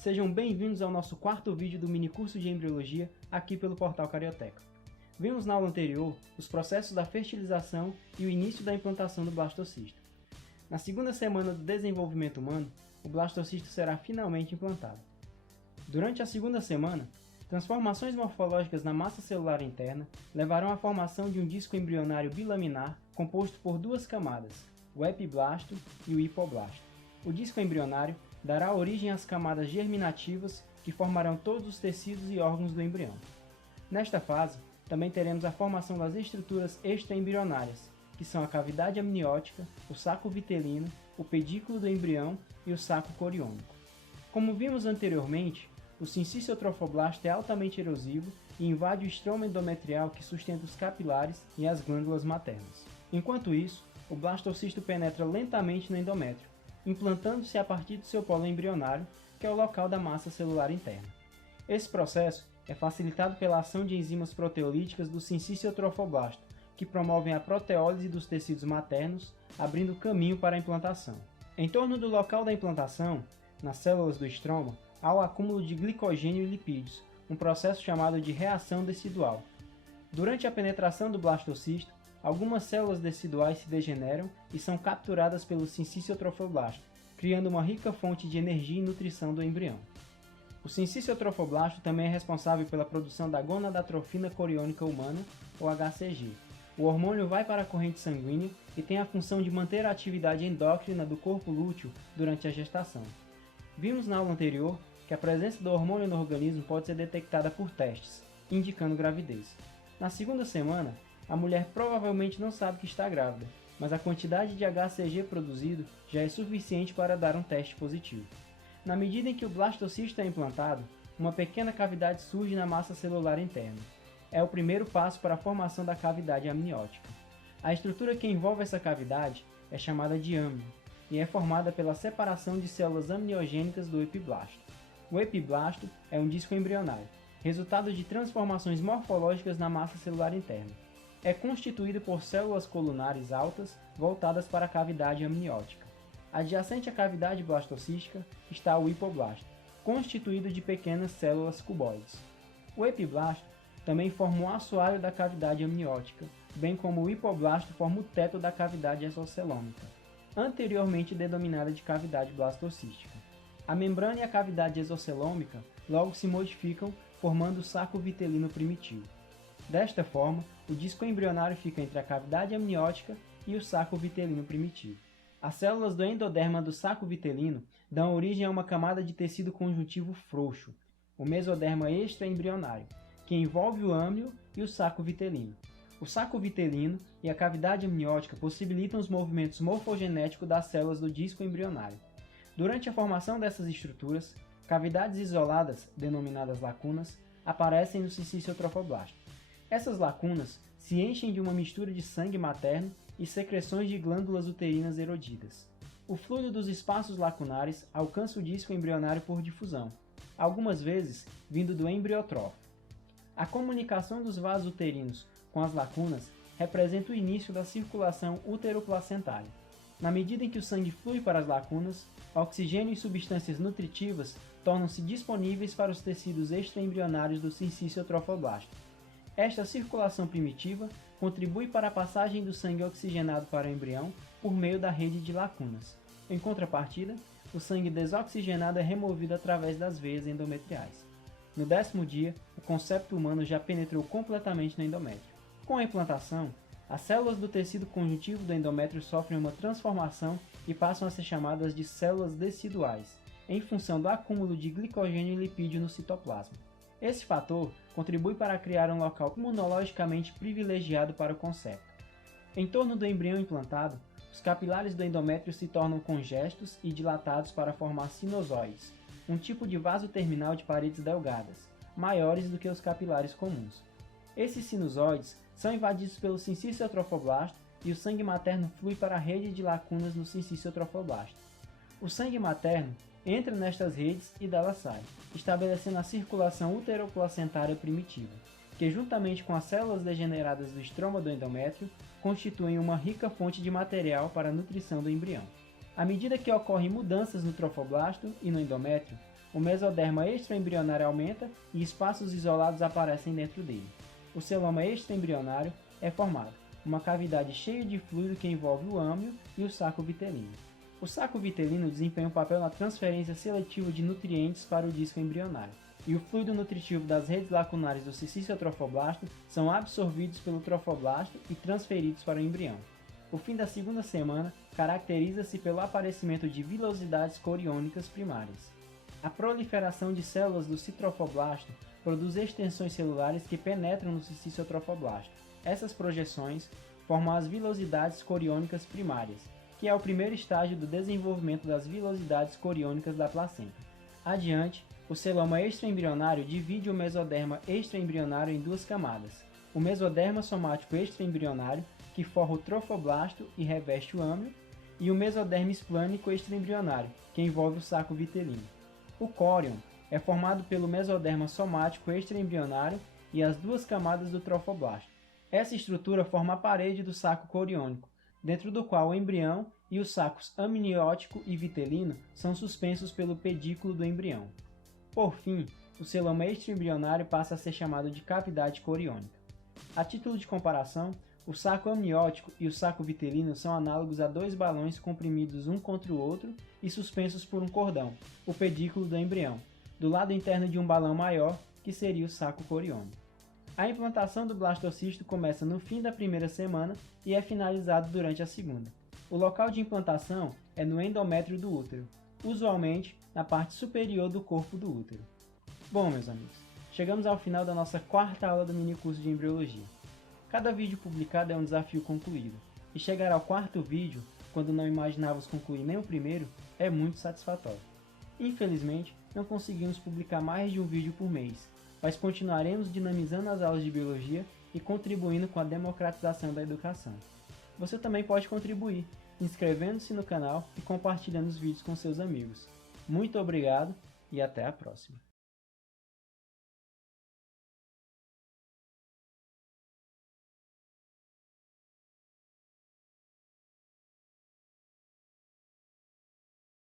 Sejam bem-vindos ao nosso quarto vídeo do mini curso de embriologia aqui pelo portal Carioteca. Vimos na aula anterior os processos da fertilização e o início da implantação do blastocisto. Na segunda semana do desenvolvimento humano, o blastocisto será finalmente implantado. Durante a segunda semana, transformações morfológicas na massa celular interna levarão à formação de um disco embrionário bilaminar composto por duas camadas, o epiblasto e o hipoblasto. O disco embrionário dará origem às camadas germinativas que formarão todos os tecidos e órgãos do embrião. Nesta fase, também teremos a formação das estruturas extraembrionárias, que são a cavidade amniótica, o saco vitelino, o pedículo do embrião e o saco coriônico. Como vimos anteriormente, o sincício-trofoblasto é altamente erosivo e invade o estroma endometrial que sustenta os capilares e as glândulas maternas. Enquanto isso, o blastocisto penetra lentamente no endométrio, implantando-se a partir do seu polo embrionário, que é o local da massa celular interna. Esse processo é facilitado pela ação de enzimas proteolíticas do sincício-trofoblasto, que promovem a proteólise dos tecidos maternos, abrindo caminho para a implantação. Em torno do local da implantação, nas células do estroma, há o acúmulo de glicogênio e lipídios, um processo chamado de reação decidual. Durante a penetração do blastocisto, algumas células deciduais se degeneram e são capturadas pelo sincício-trofoblasto, criando uma rica fonte de energia e nutrição do embrião. O sincício-trofoblasto também é responsável pela produção da gonadatrofina coriônica humana, ou HCG. O hormônio vai para a corrente sanguínea e tem a função de manter a atividade endócrina do corpo lúteo durante a gestação. Vimos na aula anterior que a presença do hormônio no organismo pode ser detectada por testes, indicando gravidez. Na segunda semana, a mulher provavelmente não sabe que está grávida, mas a quantidade de HCG produzido já é suficiente para dar um teste positivo. Na medida em que o blastocisto é implantado, uma pequena cavidade surge na massa celular interna. É o primeiro passo para a formação da cavidade amniótica. A estrutura que envolve essa cavidade é chamada de âmnio e é formada pela separação de células amniogênicas do epiblasto. O epiblasto é um disco embrionário, resultado de transformações morfológicas na massa celular interna. É constituído por células colunares altas voltadas para a cavidade amniótica. Adjacente à cavidade blastocística está o hipoblasto, constituído de pequenas células cuboides. O epiblasto também forma o assoalho da cavidade amniótica, bem como o hipoblasto forma o teto da cavidade exocelômica, anteriormente denominada de cavidade blastocística. A membrana e a cavidade exocelômica logo se modificam, formando o saco vitelino primitivo. Desta forma, o disco embrionário fica entre a cavidade amniótica e o saco vitelino primitivo. As células do endoderma do saco vitelino dão origem a uma camada de tecido conjuntivo frouxo, o mesoderma extraembrionário, que envolve o âmnio e o saco vitelino. O saco vitelino e a cavidade amniótica possibilitam os movimentos morfogenéticos das células do disco embrionário. Durante a formação dessas estruturas, cavidades isoladas, denominadas lacunas, aparecem no sincício-trofoblasto. Essas lacunas se enchem de uma mistura de sangue materno e secreções de glândulas uterinas erodidas. O fluido dos espaços lacunares alcança o disco embrionário por difusão, algumas vezes vindo do embriotrófo. A comunicação dos vasos uterinos com as lacunas representa o início da circulação uteroplacentária. Na medida em que o sangue flui para as lacunas, oxigênio e substâncias nutritivas tornam-se disponíveis para os tecidos extraembrionários do sincício-trofoblasto. Esta circulação primitiva contribui para a passagem do sangue oxigenado para o embrião por meio da rede de lacunas. Em contrapartida, o sangue desoxigenado é removido através das veias endometriais. No 10º dia, o concepto humano já penetrou completamente no endométrio. Com a implantação, as células do tecido conjuntivo do endométrio sofrem uma transformação e passam a ser chamadas de células deciduais, em função do acúmulo de glicogênio e lipídio no citoplasma. Esse fator contribui para criar um local imunologicamente privilegiado para o concepto. Em torno do embrião implantado, os capilares do endométrio se tornam congestos e dilatados para formar sinusoides, um tipo de vaso terminal de paredes delgadas, maiores do que os capilares comuns. Esses sinusoides são invadidos pelo sincício-trofoblasto e o sangue materno flui para a rede de lacunas no sincício-trofoblasto. O sangue materno entra nestas redes e dela sai, estabelecendo a circulação uteroplacentária primitiva, que juntamente com as células degeneradas do estroma do endométrio, constituem uma rica fonte de material para a nutrição do embrião. À medida que ocorrem mudanças no trofoblasto e no endométrio, o mesoderma extraembrionário aumenta e espaços isolados aparecem dentro dele. O celoma extraembrionário é formado uma cavidade cheia de fluido que envolve o âmbio e o saco vitelino. O saco vitelino desempenha um papel na transferência seletiva de nutrientes para o disco embrionário, e o fluido nutritivo das redes lacunares do cicício-trofoblasto são absorvidos pelo trofoblasto e transferidos para o embrião. O fim da segunda semana caracteriza-se pelo aparecimento de vilosidades coriônicas primárias. A proliferação de células do citrofoblasto produz extensões celulares que penetram no cicício-trofoblasto. Essas projeções formam as vilosidades coriônicas primárias, que é o primeiro estágio do desenvolvimento das vilosidades coriônicas da placenta. Adiante, o celoma extraembrionário divide o mesoderma extraembrionário em duas camadas. O mesoderma somático extraembrionário, que forra o trofoblasto e reveste o âmbio, e o mesoderma esplânico extraembrionário, que envolve o saco vitelino. O córion é formado pelo mesoderma somático extraembrionário e as duas camadas do trofoblasto. Essa estrutura forma a parede do saco coriônico, dentro do qual o embrião e os sacos amniótico e vitelino são suspensos pelo pedículo do embrião. Por fim, o celoma extraembrionário passa a ser chamado de cavidade coriônica. A título de comparação, o saco amniótico e o saco vitelino são análogos a dois balões comprimidos um contra o outro e suspensos por um cordão, o pedículo do embrião, do lado interno de um balão maior, que seria o saco coriônico. A implantação do blastocisto começa no fim da primeira semana e é finalizado durante a segunda. O local de implantação é no endométrio do útero, usualmente na parte superior do corpo do útero. Bom, meus amigos, chegamos ao final da nossa quarta aula do minicurso de embriologia. Cada vídeo publicado é um desafio concluído, e chegar ao quarto vídeo, quando não imaginávamos concluir nem o primeiro, é muito satisfatório. Infelizmente, não conseguimos publicar mais de um vídeo por mês, mas continuaremos dinamizando as aulas de biologia e contribuindo com a democratização da educação. Você também pode contribuir, inscrevendo-se no canal e compartilhando os vídeos com seus amigos. Muito obrigado e até a próxima!